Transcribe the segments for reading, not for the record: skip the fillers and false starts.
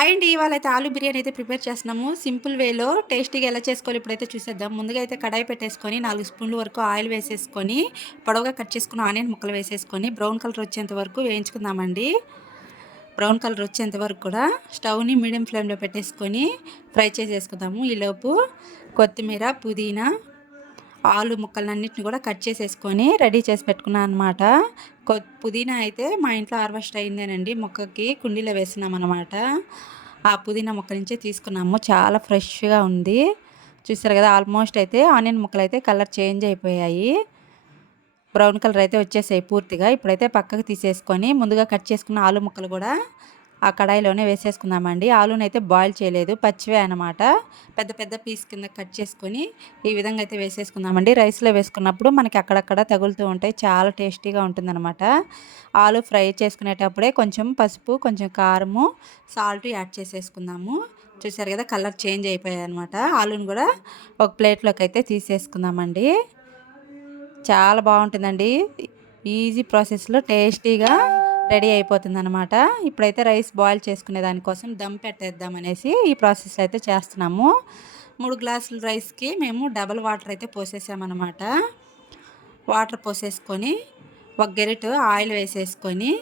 Hi అండి. ఇవాళైతే ఆలూ బిర్యానీ అయితే prepare చేస్తున్నాము. సింపుల్ వేలో టేస్టీగా ఎలా చేసుకోవాలో ఇప్పుడైతే చూసేద్దాం. ముందుగా అయితే కడాయి పెట్టేసుకొని 4 స్పూన్ల వరకు ఆయిల్ వేసేసుకొని, పొడవుగా కట్ చేసుకున్న ఆనియన్ ముక్కలు వేసేసుకొని, బ్రౌన్ కలర్ వచ్చేంత వరకు వేయించుకుందామండి. బ్రౌన్ కలర్ వచ్చేంత వరకు కూడా స్టవ్‌ని మీడియం ఫ్లేమ్‌లో పెట్టేసుకొని ఫ్రై చేసేసుకుందాము. ఈలోపు కొత్తిమీర, పుదీనా, ఆలు ముక్కలన్నిటిని కూడా కట్ చేసేసుకొని రెడీ చేసి పెట్టుకున్నాను అనమాట. పుదీనా అయితే మా ఇంట్లో హార్వెస్ట్ అయిందేనండి. మొక్కకి కుండీలో వేసినామన్నమాట. ఆ పుదీనా మొక్క నుంచే తీసుకున్నాము. చాలా ఫ్రెష్‌గా ఉంది. చూసారు కదా! ఆల్మోస్ట్ అయితే ఆనియన్ ముక్కలైతే కలర్ చేంజ్ అయిపోయాయి. బ్రౌన్ కలర్ అయితే వచ్చేసాయి పూర్తిగా. ఇప్పుడైతే పక్కకు తీసేసుకొని ముందుగా కట్ చేసుకున్న ఆలు ముక్కలు కూడా ఆ కడాయిలోనే వేసేసుకుందామండి. ఆలూనైతే బాయిల్ చేయలేదు, పచ్చివే అనమాట. పెద్ద పెద్ద పీస్ కింద కట్ చేసుకొని ఈ విధంగా అయితే వేసేసుకుందామండి. రైస్లో వేసుకున్నప్పుడు మనకి అక్కడక్కడ తగులుతూ ఉంటాయి. చాలా టేస్టీగా ఉంటుందన్నమాట. ఆలు ఫ్రై చేసుకునేటప్పుడే కొంచెం పసుపు, కొంచెం కారము, సాల్ట్ యాడ్ చేసేసుకుందాము. చూసారు కదా! కలర్ చేంజ్ అయిపోయాయి అనమాట. ఆలూని కూడా ఒక ప్లేట్లోకి అయితే తీసేసుకుందామండి. చాలా బాగుంటుందండి. ఈజీ ప్రాసెస్లో టేస్టీగా రెడీ అయిపోతుందనమాట. ఇప్పుడైతే రైస్ బాయిల్ చేసుకునే దానికోసం దమ్ పెట్టేద్దామనేసి ఈ ప్రాసెస్ అయితే చేస్తున్నాము. 3 గ్లాసుల రైస్కి మేము డబల్ వాటర్ అయితే పోసేసామన్నమాట. వాటర్ పోసేసుకొని ఒక గెరిట ఆయిల్ వేసేసుకొని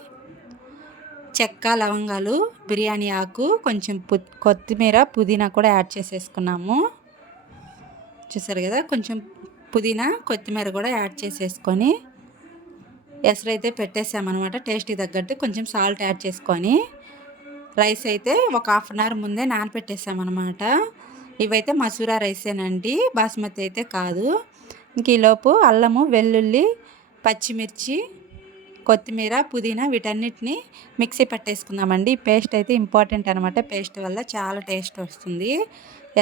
చెక్క, లవంగాలు, బిర్యానీ ఆకు, కొంచెం కొత్తిమీర, పుదీనా కూడా యాడ్ చేసేసుకున్నాము. చూసారు కదా! కొంచెం పుదీనా, కొత్తిమీర కూడా యాడ్ చేసేసుకొని ఎసరైతే పెట్టేసామన్నమాట. టేస్ట్‌కి తగ్గట్టు కొంచెం సాల్ట్ యాడ్ చేసుకొని రైస్ అయితే ఒక హాఫ్ అన్ అవర్ ముందే నానపెట్టేసామన్నమాట. ఇవైతే మసూరా రైసేనండి, బాస్మతి అయితే కాదు. ఇంక ఈలోపు అల్లము, వెల్లుల్లి, పచ్చిమిర్చి, కొత్తిమీర, పుదీనా వీటన్నిటిని మిక్సీ పట్టేసుకుందామండి. ఈ పేస్ట్ అయితే ఇంపార్టెంట్ అనమాట. పేస్ట్ వల్ల చాలా టేస్ట్ వస్తుంది.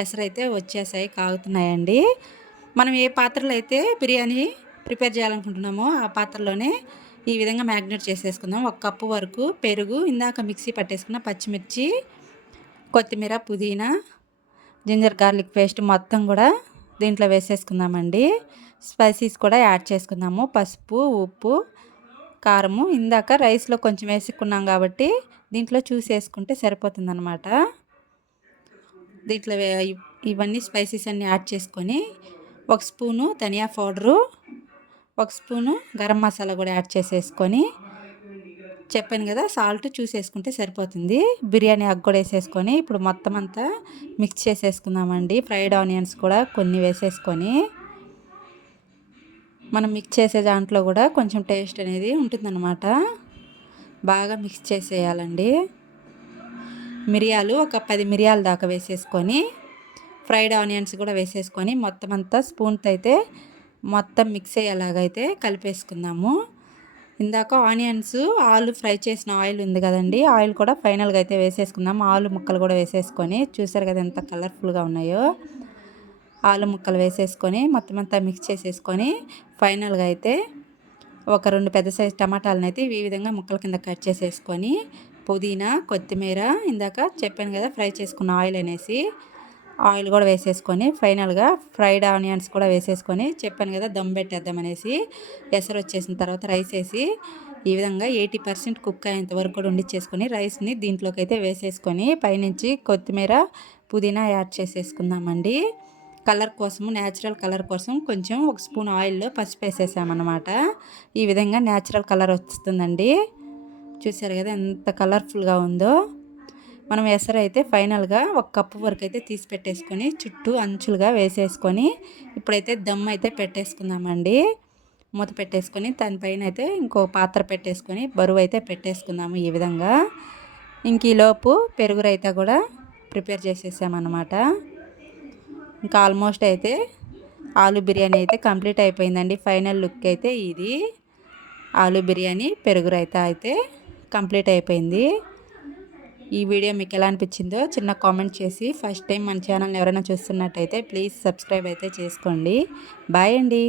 ఎసరైతే వచ్చేసాయి, కాగుతున్నాయండి. మనం ఏ పాత్రలో అయితే బిర్యానీ ప్రిపేర్ చేయాలనుకుంటున్నామో ఆ పాత్రలోనే ఈ విధంగా మ్యాగ్నేట్ చేసేసుకుందాం. 1 కప్పు వరకు పెరుగు, ఇందాక మిక్సీ పట్టేసుకున్న పచ్చిమిర్చి, కొత్తిమీర, పుదీనా, జింజర్ గార్లిక్ పేస్ట్ మొత్తం కూడా దీంట్లో వేసేసుకుందామండి. స్పైసీస్ కూడా యాడ్ చేసుకుందాము. పసుపు, ఉప్పు, కారము ఇందాక రైస్లో కొంచెం వేసుకున్నాం కాబట్టి దీంట్లో చూసి వేసుకుంటే సరిపోతుందన్నమాట. దీంట్లో ఇవన్నీ స్పైసీస్ అన్నీ యాడ్ చేసుకొని 1 స్పూను ధనియా పౌడరు, 1 స్పూను గరం మసాలా కూడా యాడ్ చేసేసుకొని చెప్పాను కదా, సాల్ట్ చూసేసుకుంటే సరిపోతుంది. బిర్యానీ ఆకు కూడా వేసేసుకొని ఇప్పుడు మొత్తం అంతా మిక్స్ చేసేసుకుందామండి. ఫ్రైడ్ ఆనియన్స్ కూడా కొన్ని వేసేసుకొని మనం మిక్స్ చేసే దాంట్లో కూడా కొంచెం టేస్ట్ అనేది ఉంటుందన్నమాట. బాగా మిక్స్ చేసేయాలండి. మిరియాలు ఒక 10 మిరియాల దాకా వేసేసుకొని ఫ్రైడ్ ఆనియన్స్ కూడా వేసేసుకొని మొత్తం అంతా స్పూన్తో అయితే మొత్తం మిక్స్ అయ్యేలాగైతే కలిపేసుకుందాము. ఇందాక ఆనియన్స్, ఆలు ఫ్రై చేసిన ఆయిల్ ఉంది కదండి, ఆయిల్ కూడా ఫైనల్గా అయితే వేసేసుకుందాము. ఆలు ముక్కలు కూడా వేసేసుకొని చూసారు కదా ఎంత కలర్ఫుల్గా ఉన్నాయో. ఆలు ముక్కలు వేసేసుకొని మొత్తం అంతా మిక్స్ చేసేసుకొని ఫైనల్గా అయితే ఒక 2 పెద్ద సైజు టమాటాలను అయితే ఈ విధంగా ముక్కల కింద కట్ చేసేసుకొని పుదీనా, కొత్తిమీర, ఇందాక చెప్పాను కదా ఫ్రై చేసుకున్న ఆయిల్ అనేసి ఆయిల్ కూడా వేసేసుకొని ఫైనల్గా ఫ్రైడ్ ఆనియన్స్ కూడా వేసేసుకొని చెప్పాను కదా దమ్ పెట్టేద్దామనేసి ఎసరు వచ్చేసిన తర్వాత రైస్ వేసి ఈ విధంగా 80% కుక్ అయ్యేంత వరకు కూడా ఉండిచ్చేసుకొని రైస్ని దీంట్లోకి అయితే వేసేసుకొని పైనుంచి కొత్తిమీర, పుదీనా యాడ్ చేసేసుకుందామండి. కలర్ కోసము, న్యాచురల్ కలర్ కోసం కొంచెం 1 స్పూన్ ఆయిల్లో పసుపు వేసేసామన్నమాట. ఈ విధంగా న్యాచురల్ కలర్ వస్తుందండి. చూసారు కదా ఎంత కలర్ఫుల్గా ఉందో. మనం ఎసరు అయితే ఫైనల్గా 1 కప్పు వరకు అయితే తీసి పెట్టేసుకొని చుట్టూ అంచులుగా వేసేసుకొని ఇప్పుడైతే దమ్ అయితే పెట్టేసుకుందామండి. మూత పెట్టేసుకొని దానిపైన అయితే ఇంకో పాత్ర పెట్టేసుకొని బరువు అయితే పెట్టేసుకుందాము ఈ విధంగా. ఇంక ఈలోపు పెరుగు రైతా కూడా ప్రిపేర్ చేసేసామన్నమాట. ఇంకా ఆల్మోస్ట్ అయితే ఆలు బిర్యానీ అయితే కంప్లీట్ అయిపోయిందండి. ఫైనల్ లుక్ అయితే ఇది. ఆలు బిర్యానీ పెరుగు రైతా అయితే కంప్లీట్ అయిపోయింది. ఈ వీడియో మీకు ఎలా అనిపించిందో చిన్న కామెంట్ చేసి ఫస్ట్ టైం మన ఛానల్ని ఎవరైనా చూస్తున్నట్టయితే ప్లీజ్ సబ్స్క్రైబ్ అయితే చేసుకోండి. బాయ్ అండి.